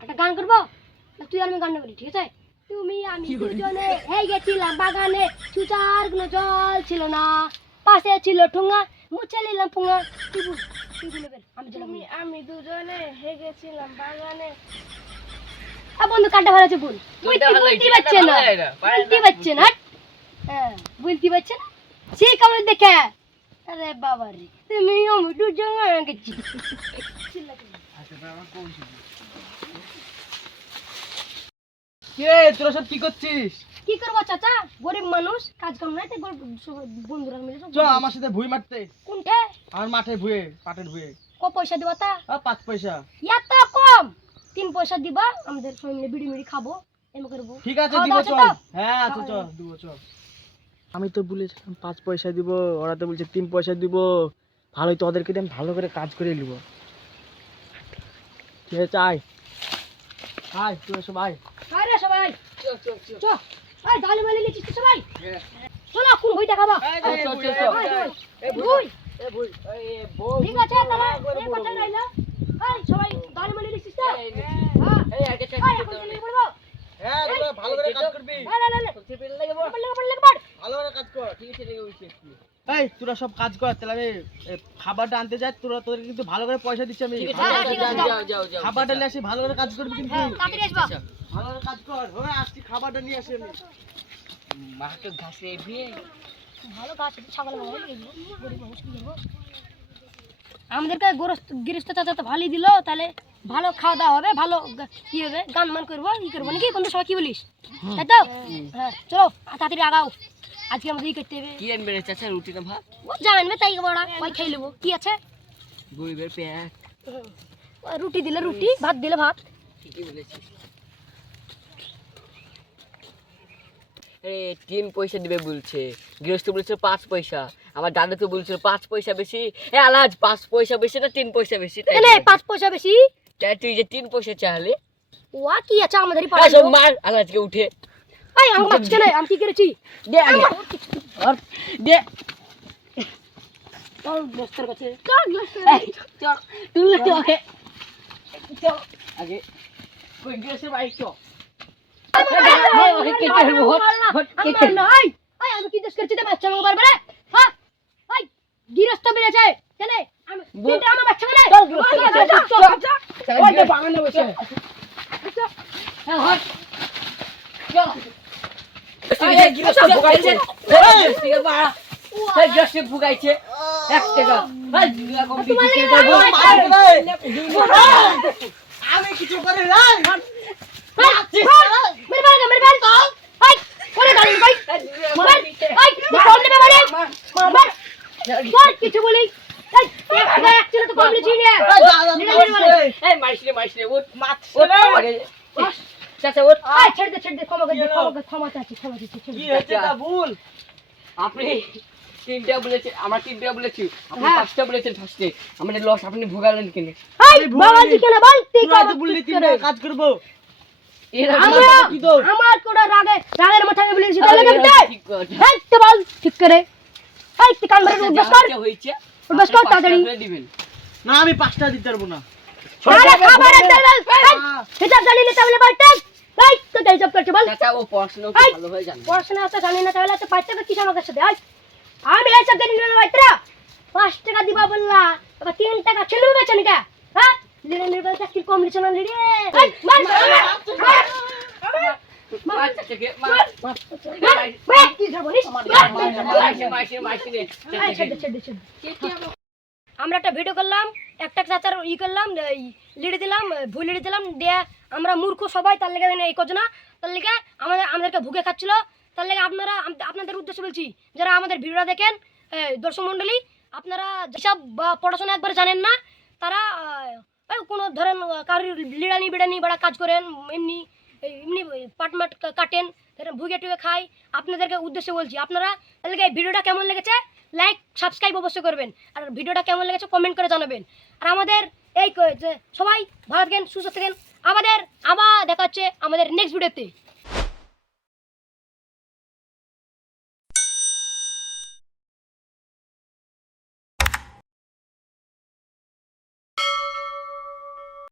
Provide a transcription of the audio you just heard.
একটা গান করব? তুই আর আমি গান করি ঠিক আছে? তুমি আমি দুজনে এই গেছিলাম বাগানে চুচার কোনো জল ছিল না। পাশে ছিল ঠুঙ্গা মুছে নিলাম পুঙ্গা তুই বল তুই বলে বের আমি তুমি আমি দুজনে হেগেছিলাম বাগানে। আ বন্ধু কাটা ভালো আছে বল। বলতে পারছে না। বলতে পারছে না। হ্যাঁ বলতে পারছে না। সে কেমন দেখে? আরে বাবা রে তুমি আমি দুজনে গেছি। কে তোরা সব কি করছিস? কি করব চাচা? গরিব মানুষ কাজ কাম নাই তাই বন্ধুরা মিলে চ আমার সাথে ভুই মারতে। কোনটা আমার মাঠে ভুয়ে পাটের ভুয়ে। ক পয়সা দিবা তা? পাঁচ পয়সা। এত কম! তিন পয়সা দিবা আমাদের সবাই মিলে বিড়ি মিড়ি খাব এমন করব। ঠিক আছে দিব চল। হ্যাঁ আছে চল দিব চল। আমি তো বলেছিলাম পাঁচ পয়সা দিব ওরা তো বলছে তিন পয়সা দিব। ভালোই তো ওদেরকে দিয়ে ভালো করে কাজ করে নিব। ঠিক আছে আয় আয় তুই এসব আয় আরে সবাই। চ এই ডালি মালি লিখিস তো সবাই। চলো কোন বইটা খাবা চল, চল, চল, চল। এই বই এ ভুই এই বউ ঠিক আছে তাহলে এই কথা রইল এই সবাই ডালি মালি লিখিস তো। হ্যাঁ। এই আগে এই এখন করতে চলে হবে। হ্যাঁ তোরা ভালো করে কাজ করবি। এই সবচেয়ে লাগে বল। পড়লে পড়লে পড় ভালো করে কাজ কর ঠিক আছে, লেগে বসে একটু। এই তোরা সব কাজ কর তাহলে আমি খাবারটা আনতে যাই তোরা তোদের কিন্তু ভালো করে পয়সা দিচ্ছি আমি। হ্যাঁ, খাবারটা নিয়ে আসি ভালো করে কাজ করবি কিন্তু। হ্যাঁ ভালো করে কাজ কর হবে আসছি খাবারটা নিয়ে আসি আমি। মাঠে ঘাসে ভিয়ে ভালো ছাগল? আমাদেরকে গৃহস্থ চাচা তো ভালোই দিল তাহলে ভালো খাওয়া দাওয়া হবে ভালো কি হবে গান মান করব ই করব। নাকি? বন্ধু সবাই কি বলিস? তাই তো? হ্যাঁ চলো তাড়াতাড়ি আগাও। আজকে আমাদের করতে হবে? কি আনবে রে চাচা রুটি না ভাত? ও জানবে তাই বড়া ওই খেয়ে নেব। কি আছে? গরিবের পেট। রুটি দিলে রুটি ভাত দিলে ভাত। ঠিকই বলেছিস। তিন পয়সা দিবে বলছে। গৃহস্থ বলছে পাঁচ পয়সা। আমার দাদা তো বলছিল পাঁচ পয়সা বেশি। এ আলাজ পাঁচ পয়সা বেশি না তিন পয়সা বেশি? তাই বলে। পাঁচ পয়সা বেশি। তাই তুই যে তিন পয়সা চাহলে ওয়া কি আছে আমাদেরই পাড়া মার। আলাজকে উঠে। এই আমি মারছি কেন? আমি কি করেছি? দে আগে আর দে। চল বস্তার কাছে। এই, চল তুই তো আগে চল আগে। কই গৃহস্থের বাড়ি চল। আমার হ্যাঁ? গিরস্ত বেড়েছে কেন আমি আমার বাচ্চা মানে। চল, গৃহস্থ, চল, চল, চল। ওই যে বাগানে বসে। হ্যাঁ হট চল এই গৃহস্থ ভুগাইছে ভুগাইছে। এক টাকা। আমি কিছু করি কিছু বলি? না এই মারিস রে মারিস রে ওঠ মারছে ওঠ রে। আগে চাচা ওঠ এই ছেড়ে দে ছেড়ে দে ক্ষমা করে দে ক্ষমা করে ক্ষমা চাচ্ছি ক্ষমা চাচ্ছি ছেড়ে কি হয়েছে তা ভুল আপনি তিনটা বলেছেন আমরা তিনটা বলেছি। আপনি। পাঁচটা বলেছেন ফার্স্টে। আমাদের লস আপনি ভোগালেন কেন। এই আমি বাবাজি কেন? বল তুই তোরা বললি তিনটা কাজ করব। এরা আমরা কি দোষ? আমার কোটা রাগে রাগের মাথায় বলেছি তাহলে আরে, কেমন ঠিক কথা। এই তো বল ঠিক করে। এই তুই কান ধরে কর। হয়েছে উঠবস কর তাড়াতাড়ি। পাঁচটা না আমি পাঁচটা দিতে পারব না। খাবারের তেল হিসাব জানি না তাহলে বাড়তে বল চাচা ও পড়াশোনা ভালো হয়ে জানে পড়াশোনা আছে জানি না তাহলে পাঁচ টাকা কিস সাথে আয় আমি জানি না বাইতরা পাঁচ টাকা দিবা বললা তিন টাকা ছেলে নিকা হ্যাঁ লিরে নির্বাল চাকরি কম লিরে মার মার মার চাচাকে মার কি ছেড়ে ছেড়ে আমরা একটা ভিডিও করলাম একটা চাচার ই করলাম লিড়ে দিলাম ভুল লিড়ে দিলাম দিয়ে আমরা মূর্খ সবাই, তার লেগে এই করছে না। তার লেগে আমাদের আমাদেরকে ভুগে খাচ্ছিল। তার লেগে আপনারা আপনাদের উদ্দেশ্যে বলছি, যারা আমাদের ভিডিওটা দেখেন দর্শক মণ্ডলী, আপনারা যেসব, বা পড়াশোনা একবার জানেন না, তারা কোনো ধরেন, কারোর লিড়ানি বিড়ানি বাড়া কাজ করেন, এমনি এমনি পাট মাট কাটেন, ধরেন ভুগে টুগে খাই আপনাদেরকে উদ্দেশ্যে বলছি, আপনারা লেগে এই ভিডিওটা কেমন লেগেছে লাইক সাবস্ক্রাইব অবশ্যই করবেন, আর ভিডিওটা কেমন লেগেছে কমেন্ট করে জানাবেন। আর আমাদের এই সবাই ভালো থাকেন, সুস্থ থাকেন আমাদের আবার দেখা হচ্ছে আমাদের নেক্সট ভিডিওতে